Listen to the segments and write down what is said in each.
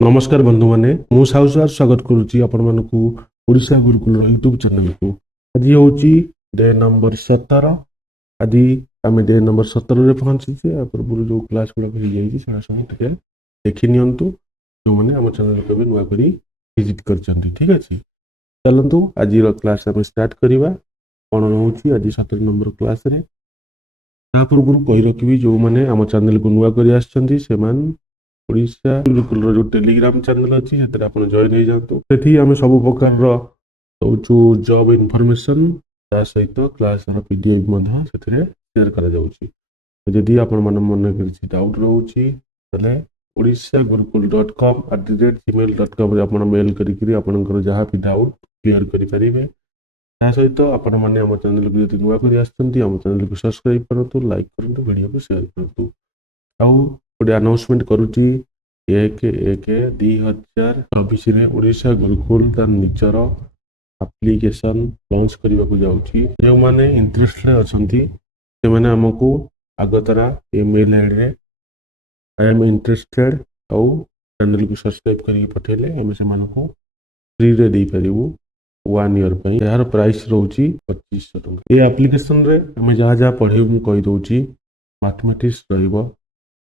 नमस्कार बंधु माने मु साहु सर स्वागत करुच्ची आपण मानकु ओडिशा गुरुकुल यूट्यूब चैनल को। आज होची डे नंबर 17। आज आम डे नंबर 17 रे पहुंची आ पूर्व जो क्लास गुडा हो जाई सेना सब टिके देखि नियंतु जो माने हम चैनल को भी नुआ करी विजिट करचंती। ठीक अछि, चलंतु आज रो क्लास हम स्टार्ट करिवा। कोन होची आज 17 नंबर क्लास रे ता पूर्व कहि रखिबी जो माने हम चैनल को नुआ करी आछंती सेमान ओडिशा गुरुकुल जो टेलीग्राम चैनल अच्छी आप जॉइन हो जातु। सेठी आम सब प्रकार दउचु जॉब इनफॉरमेशन ता सहित क्लास पीडीएफ शेयर करा जाउची। यदि आपण मन मन किसी डाउट रहउची तले odishagurukull.com@gmail.com रे आपण मेल करी आपनकर जहाँ भी डाउट क्लियर करि परिबे। ता सहित आपण माने हम चैनल को यदि नुआ करी आछंती हम चैनल को सब्सक्राइब करंतु, लाइक करंतु, वीडियो को शेयर करंतु। आउ गोटे अनाउंसमेंट करुच्ची 1/1/2024 रे ओडिशा गुरुकुल तार निजर एप्लिकेशन लॉन्च करने को जाउची। जो माने इंटरेस्टेड अछंती से माने हमकु आगतरा ईमेल आईडी रे आई एम इंटरेस्टेड आउ चैनल को सब्सक्राइब करके पठेले हम से मानको फ्री रे दे परिबु 1 ईयर पई। यार प्राइस रहउची 2500 टका। ए एप्लिकेशन रे हम जहा जहा पढे मु कहि दउची। मैथमेटिक्स रहिबो,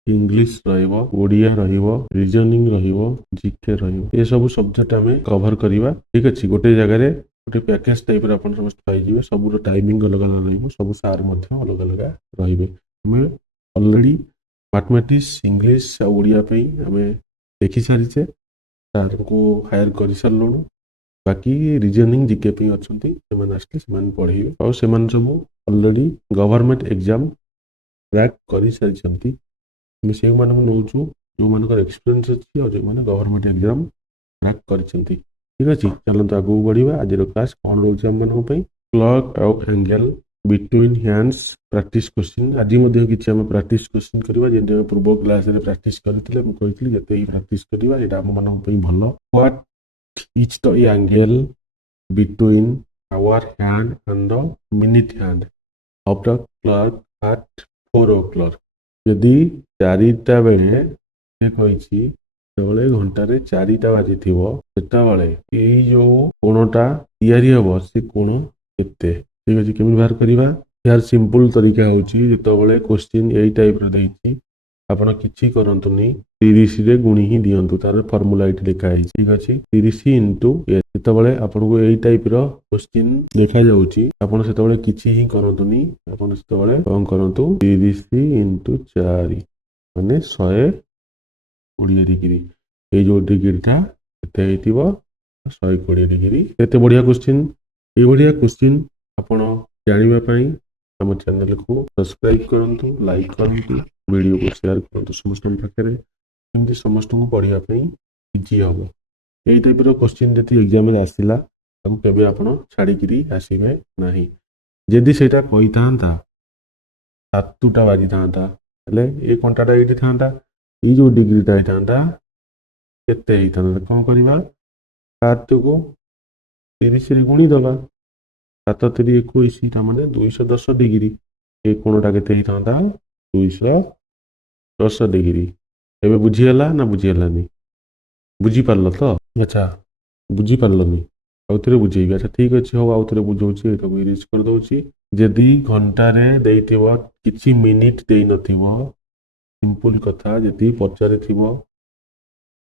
इंग्लिश रहिबो, ओडिया रहिबो, रीजनिंग रहिबो, जीके रहिबो, ये सब सब्जेक्ट हमें कवर करिवा। ठीक अछि, गोटे जगह रे गोटे पैकेज टाइप रे अपन समस्त पाई जिवे। सब टाइमिंग अलग अलग रहिबो, सब सार मध्ये अलग अलग रहिबे। हमें ऑलरेडी मैथमेटिक्स, इंग्लिश आ ओडिया पे हमें देखि सारिचे, सार को हायर करि सरलोनु। बाकी रीजनिंग जीके पे अछंती सेमान आस्ते सेमान पढिबे और सेमान सब ऑलरेडी गवर्नमेंट एग्जाम क्रैक करि सारिचंती। से नौचु जो मान एक्सपीरियंस अच्छी और जो मैंने गवर्नमेंट एग्जाम क्रैक करछंती। ठीक अच्छे, चलते आगू बढ़िया। आज क्लास कौन रोचे हम क्लॉक आउ angle between hands practice question. आज किसी आम प्रैक्टिस क्वेश्चन करवा जमी पूर्व क्लास रे प्रैक्टिस करते कही जिते प्रैक्टिस करवा ये आम मान भल। What is the angle between hour hand and the minute hand of the clock at 4 o'clock? यदि 4टा बेले कही घंटार 4टा बाजी से जो कोणटा तैयारी हम से कोण के। ठीक अच्छे, केमी बाहर करवा यार सिंपल तरीका हूँ जो क्वेश्चन यही टाइप रही आपड़ कि करतुनि 30 रे गुणी ही दिंतु तार फर्मुला ये लिखाई। ठीक अच्छे, 30 इंटू जिते आपन को यही टाइप क्वेश्चन देखा जाऊँगी किसी ही करतुनि आपन से कौन करूँ 30 इंटू 4 माने 120 डिग्री। ये जो डिग्रीटा 120 डिग्री। एत बढ़िया क्वेश्चन। ये बढ़िया क्वेश्चन आपड़ जानापी आम चैनल को सब्सक्राइब करूँ, लाइक करूँ, वीडियो को शेयर करूँ समस्त पाखे एमती समस्त को पढ़ाई इजी हम। यही टाइप क्वेश्चन जी एग्जाम आसला केवे आप छाड़ी आसवे ना। जदि से कही था 7टा बाजी था ये कंटाटा ये था ये जो डिग्रीटा होता केते कौन करवा 7 को 30 रे गुणी दबा 7 3 21 मैंने 210 डिग्री। ये कोणटा के 210 डिग्री। एवं बुझीगला ना बुझीगलानी? बुझीपार तो? अच्छा, बुझीपारनी आउ थे बुझेबी। अच्छा ठीक अच्छे, हो आउ थे बुझाऊँ इरेज कर दूसरी। जदि घंटारे किसी मिनिट दे न सिंपल कथा जदि पचारि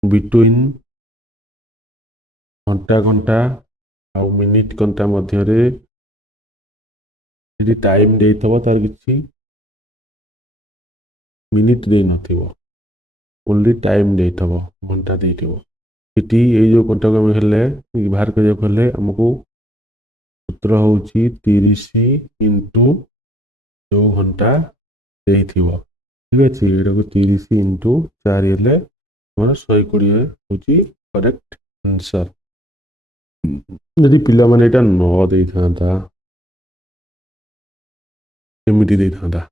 बिटवीन घंटा घंटा आउ मिनिट घंटा मध्य टाइम दे तार किसी मिनिट दे न ओनली टाइम दे घंटा दे ये जो घंटा को बाहर करने आमको सूत्र हूँ 30 इंटू जो घंटा दे। ठीक अच्छे, ये 30 इंटू 4 हेल्ले 120 हूँ करेक्ट आंसर। यदि पिला माने एटा 9 दे था केमिटी दे था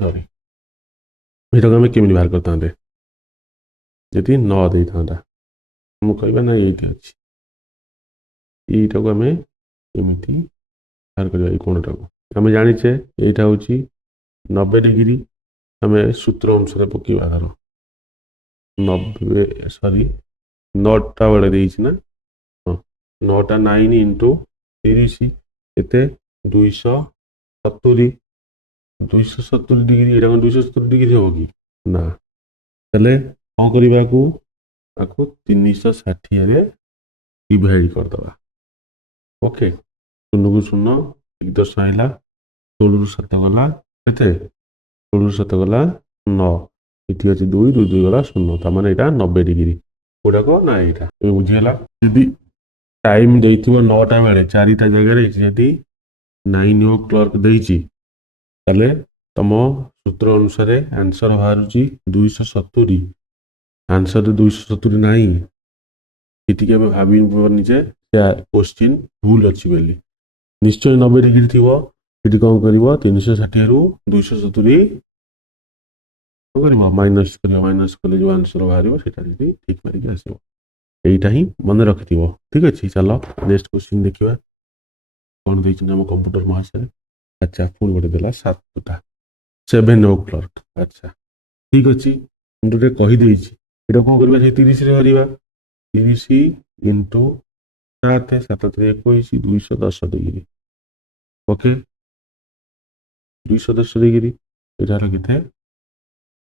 सॉरी ये आम केमी बाहर करता यदि 9 दे था हम कहवा ना ये अच्छी यहीटा को आम केमी बाहर करवा। कोणटा को आम जाचे यहाँ हूँ 90 डिग्री आम सूत्र अनुसार पकेबा धर 90 सॉरी 9टा बेले देना हाँ 9टा 9 इंटू 30 केते 270 270 डिग्री एटा 270 डिग्री हो कि ना तले कौन करने को 360 रे डिवाइड करदे ओके शून्य को शून्य 1 10 आइला 16 रु 7 गला केते 16 रु 7 गला 9 इति अछि 2 2 2 गला 0 त माने एटा 90 डिग्री कोडा को ना एटा बुझियला यदि टाइम देइथिबो 9टा बेले 4टा जगह रे यदि 9 ओ क्लॉक देइची तले तम सूत्र अनुसार आंसर बाहरुची 270 आंसर 270 नाही इति के भाबी निजे क्वेश्चन भूल अच्छी बोली निश्चय 90 डिग्री थी ये कौन कर 360 रु 270 माइनस कले जो आंसर बाहर से ठीक मारिक आसो यहीटा ही मन रखि ठीक अच्छे चल नेक्स्ट क्वेश्चन देखा कौन देम कंप्यूटर महाशय अच्छा पुणी गोटे देला 7टा 7 ओ क्लॉक अच्छा ठीक अच्छे मुझे कहीदे ये कौन करवा 30 हरवा 30 इंटू 7 7 21 210 डिग्री ओके 210 डिग्री यार के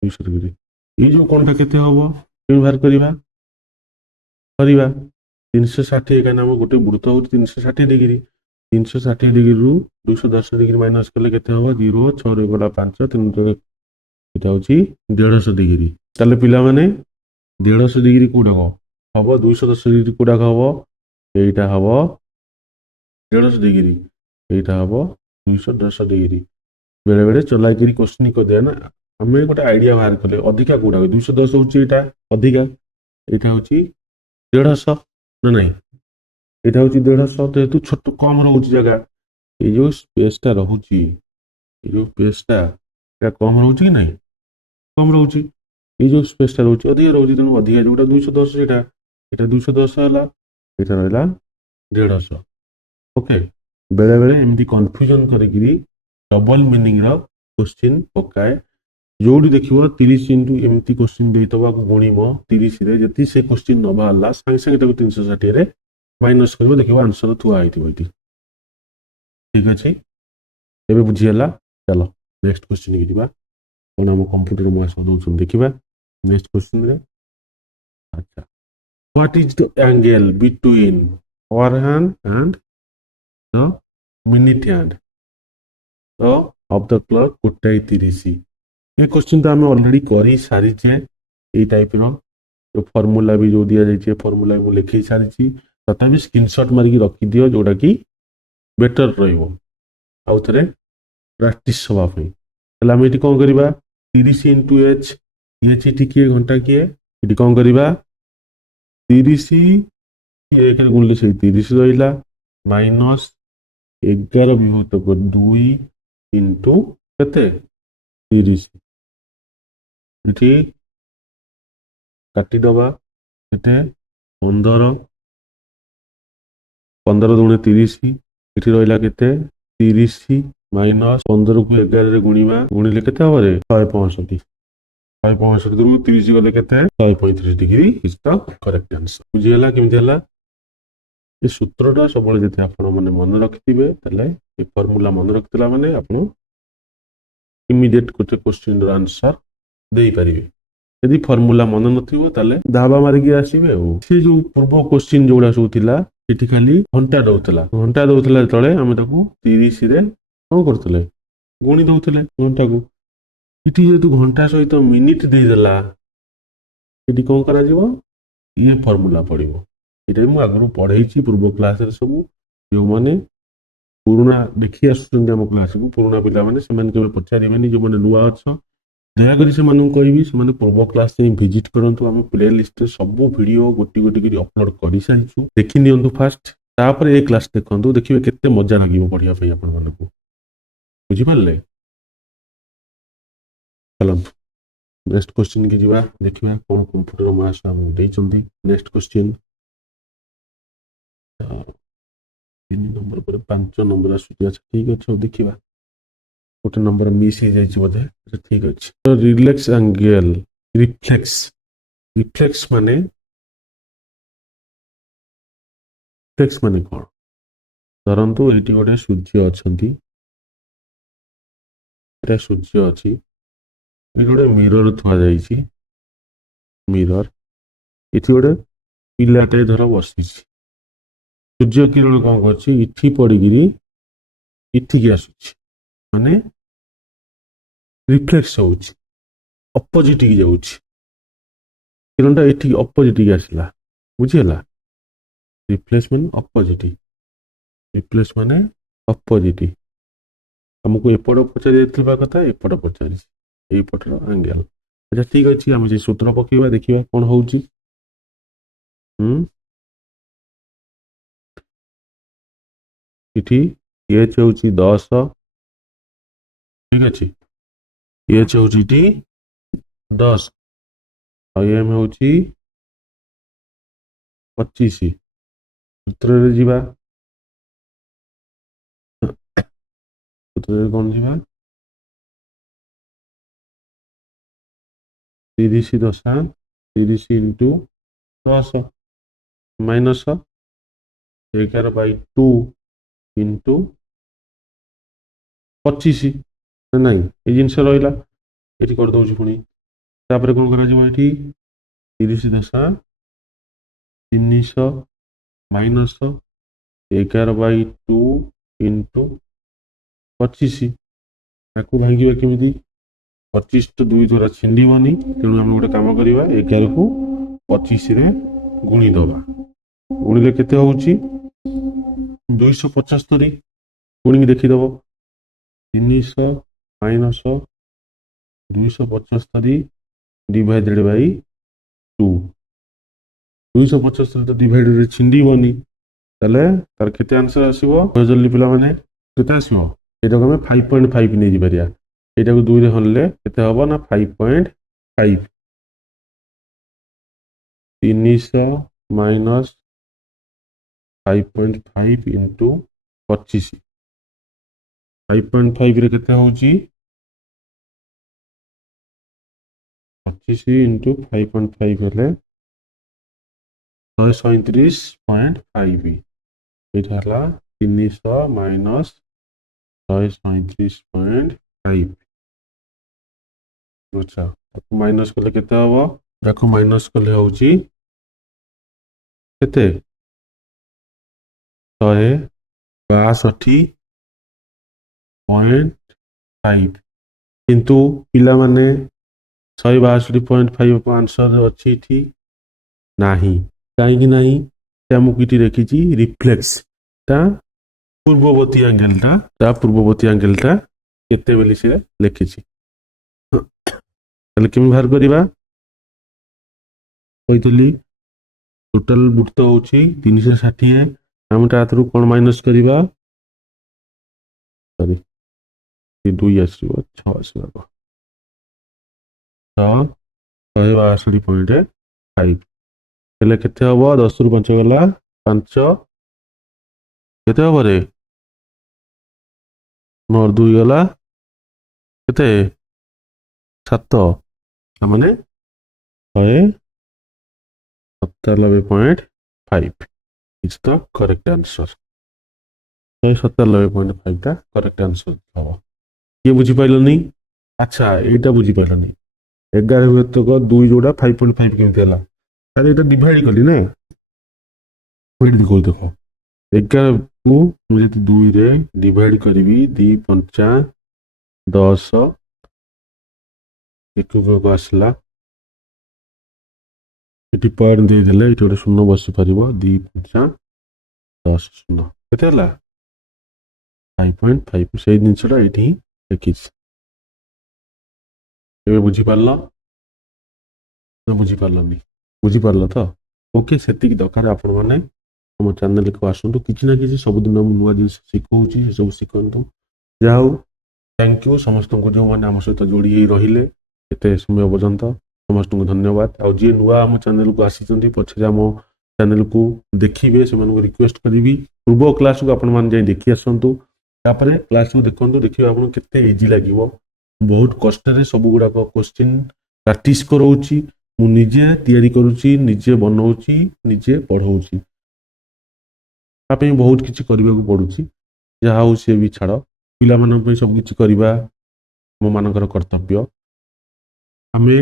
200 डिग्री ये जो कौनटा के हम बाहर करवा 360 क्या नाम गोटे वृत्त हो 360 डिग्री 360 डिग्री रु 210 डिग्री माइनस कले के हम 0 6 गला 5 3 यहाँ हूँ 150 डिग्री ताले पिला माने 150 डिग्री कौटा हम 210 डिग्री कौटा हम यहीटा हम 150 डिग्री यहीटा हम 210 डिग्री बेले बेले चलाइक क्वेश्चन कर दिया ना आम गोटे आइडिया बाहर कले अधिका कौटा 210 हूँ यहाँ अधिका यहाँ हूँ 150 ना ना यहाँ हूँ 150 जेहतु छोट कम रोच जगह ये जो स्पेसटा रोचे जो स्पेसटा कम रोचे कि ना कम रोचे ये जो स्पेसटा रोचे अधिक रोचे तेणु अधिका जोटा 210 यहाँ 210 है यहाँ रहा 150 ओके बेले बेले एमती कन्फ्यूजन करी डबल मीनिंग क्वेश्चन पकाए जो देखिए 30 इंटू एमती क्वेश्चन देता गुणिम 30 जी से क्वेश्चन न बाहर सांगे सांगे 360 माइनस कर देखिए आंसर थुआ ठीक अच्छे ये बुझीगला चलो नेक्स्ट क्वेश्चन की जीवा कौन आम कंप्यूटर महाशय दौरान देखा नेक्स्ट क्वेश्चन रे अच्छा what is the angle between hour hand and the minute hand तो ऑफ द क्लॉक 1:30 ये क्वेश्चन तो आम ऑलरेडी कर सारीचे ये टाइप रो फॉर्मूला भी जो दि जाए फॉर्मूला भी लिखी सारी तथा स्क्रीनशॉट मारिक रखी दियो जोटा कि बेटर रहा थे प्राक्टिस हाँपाई आम ये कौन करवा 30 इंटू एच एच ये किए घंटा किए ये कौन करवा 30 एक गुणले से 30 रहा माइनस 11 विभक्त 2 इंटू के 30 ये काटिदबा के 15 15 दूणे 30 ये रहा के 30 माइनस 15 को 11 गुणिबा गुणिले के 165 165 रु 30 गले के 135 degree is the correct answer बुझीगला केमती है ये सूत्रटा सब जो आप मन रखिथे ये फॉर्मूला मन रखिला माने आप इमिडिएट गोटे क्वेश्चन आंसर दे पारे यदि फॉर्मूला मन न धाबा मारिक आसवे से जो पूर्व क्वेश्चन जोड़ा सब ये खाली घंटा दौला जो आम 30 कौन करते गुणी दौले घंटा को ये जेहतु घंटा सहित मिनिट देदेला ये कौन करा ये फॉर्मूला पड़ो ये मुझे आगु पढ़े पूर्व क्लास सब जो मैंने पुराना देखी आम क्लास को पुराना पिला पचारे जो मैंने नुआ अच्छ दयाकोरी से कहि से पूर्व क्लास विजिट करूँ आम प्ले लिस्ट सब वीडियो गोटी गोटी कर अपलोड कर सारी देखी नि फास्ट तापर ये क्लास देखो देखिए केते मजा लगे पढ़ाई आपण को बुझिपारे चलते नेक्स्ट क्वेश्चन की जीवा देखिए कौन कंप्यूटर महाशय आमको नेक्स्ट क्वेश्चन 3 नंबर पर 5 नंबर आस ठीक अच्छे देखा गोटे नंबर मिस हो जाए बोधे ठीक अच्छे तो रिफ्लेक्स एंगल रिफ्लेक्स रिफ्लेक्स माने रिफ्लेक्स माने कौन धरतु ये गोटे सूर्य अच्छा सूर्य अच्छी ये गोटे मिरर थुआ जाइए मिरर ये गोटे पिलाटे धर बसी सूर्य किरण कौन कर पड़गी इଠିକି ଆସୁଛି ମାନେ ରିଫ୍ଲେକ୍ସ ହେଉଛି ଅପୋଜିଟ୍ କି ଯାଉଛି କିରଣଟା ଏଠିକି ଅପୋଜିଟ୍ କି ଆସିଲା ବୁଝିହେଲା ରିଫ୍ଲେକ୍ସ ମାନେ ଅପୋଜିଟ୍ ରିଫ୍ଲେକ୍ସ ମାନେ ଅପୋଜିଟ୍ ଆମକୁ ଏପଟ ପଚାରି ଦେଇଥିବା କଥା ଏପଟ ପଚାରିଛି ଏଇପଟର ଆଙ୍ଗେଲ ଆଚ୍ଛା ଠିକ୍ ଅଛି ଆମେ ସେ ସୂତ୍ର ପକେଇବା ଦେଖିବା କ'ଣ ହେଉଛି ଏଠି ଏଚ୍ ହେଉଛି 10 ठीक अच्छे एच हूँ 10 और एम हूँ 25 सूत्र जीवा सूत्र कौन जीवा 30 दशा 30 इंटू 10 माइनस 11/2 इंटू 25 ना ये जिनस रहा ये करदे पुणी तापर कौन कर 30 दशा 300 माइनस 11/2 इंटू 25 ताकू भांगे केमी 25 तो 2 द्वारा छिंडीबनी तेणु आम गोटे कम करवा 11 को 25 गुणीदबा गुणिले केते होउची 275 गुणी देखीदेव 300 माइनस 275 डिवाइडेड बाय 2 275 तो डिवाइडेड छिंडीबनी ताले तार केते आंसर आसीबो जल्दी पिला माने केते आसीबो एटा को 5.5 नै जिबारिया एटा को 2 रे हनले केते हबो ना 5.5 300 माइनस 5.5 इंटू 25 5.5 रे केते होउची 25 इंटू 5.5 हेले 137.5 एटा हला 300 माइनस 137.5 अच्छा माइनस कले केते हबो देखो माइनस कले होउची केते 162.5 किंतु पिला माने 162.5 आंसर अच्छी थी नहीं कहीं नहीं आमको ये देखी रिफ्लेक्स ता पूर्ववर्ती एंगेलटा केते बेली से लिखी केमी बाहर करवा कही टोटाल वृत्त हूँ 360 आम तारू कौन माइनस करवा सॉरी 2 आसो 6 आसो 162.5 हेले केते हबो 10 रु 5 गला 5 केते हबो रे 9 2 गला केते 7 माने 197.5 इज द करेक्ट आंसर 197.5 टा करेक्ट आंसर हबो ये बुझी पाइलनी अच्छा एटा बुझी पाइलनी 11 तक 2 जोड़ा 5.5 केमती हला ताले एटा डिवाइड कली ना वेट देखो देखो 11 को मुझे 2 रे डिवाइड करबी 2 5 10 एक को आसला एटी पॉइंट दे देले एटी गोटे शून्य बसी पारिबो 2 5 10 शून्य केते हला 5.5 से जिनसटा एटी देखिस एबे बुझी पारला ना बुझी पारलानी बुझी पारला तो ओके सेतिक दरकार आपण माने हम चैनल को आसंतु किछि ना किछि सब दिन हम नुवा जिंस सिखौची सब सिखंतु जाऊ थैंक यू समस्त को जो माने हम सहित जोड़ी रहिले एते समय पर्यंत समस्त को धन्यवाद आ जे नुवा हम चैनल को आसीचंती पछे हम चैनल को देखिबे से मन को रिक्वेस्ट करबी पूर्व क्लास को आपण मान जाई देखि आसंतु तापर क्लास को देखो देखिए आपको केते इजी लगिवो बहुत कष्ट रे सब गुड़ाक क्वेश्चन प्रैक्टिस कराऊची मु निजे तैयारी करूची निजे बनाऊची निजे पढ़ाऊची तापे बहुत किछि करबा को पडुची जहा हो से भी छाड़ पिला मन पे सब किछि करबा मो मानकर कर्तव्य आमे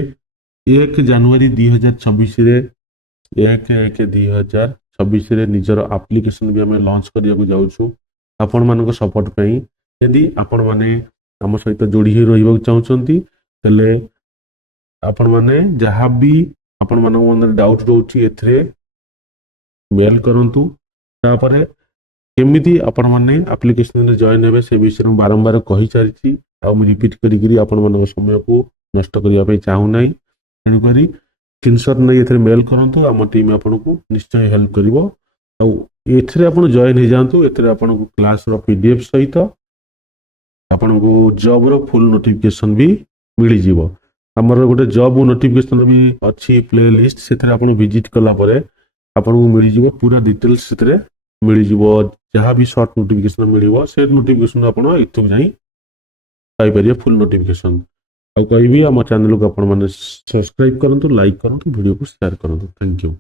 1 जनवरी 2026 रे 1/1/2026 रे निजर एप्लिकेशन भी आमे लॉन्च करिया को जाउछु आपण मानक सपोर्ट पई यदि आपण माने हम सहित जोड़ी ही रहिबा चाहउछंती तले आपण माने जहा भी आपण मानक मन डाउट रहउची एथरे मेल करंतु तापरे केमिति आपण माने एप्लिकेशन रे जॉइन हेबे से विषय में बारंबार कहि चारिछि आ मु रिपीट करी करी आपण मानक समय को नष्ट करिया पे चाहू नै तेनु करी स्क्रीनशॉट नै एथरे मेल करंतु हम टीम आपण को निश्चय हेल्प करिवो आ एथरे आपण जॉइन हे जानतु एथरे आपण को क्लास रो पीडीएफ सहित आपण को जॉब रो फुल नोटिफिकेशन भी मिली जीवो हमर गोटे जॉब नोटिफिकेशन भी अच्छी प्ले लिस्ट सेथरे आपण विजिट कला परे आपण को मिली जीवो पूरा डिटेल्स सेथरे मिली जीवो जहां भी शॉर्ट नोटिफिकेशन मिलिवो से नोटिफिकेशन आपण इतु जाई पाई परिए फुल नोटिफिकेशन आ कहबी हम चैनल को आपण माने सब्सक्राइब करंतु लाइक करंतु वीडियो को शेयर करंतु थैंक यू।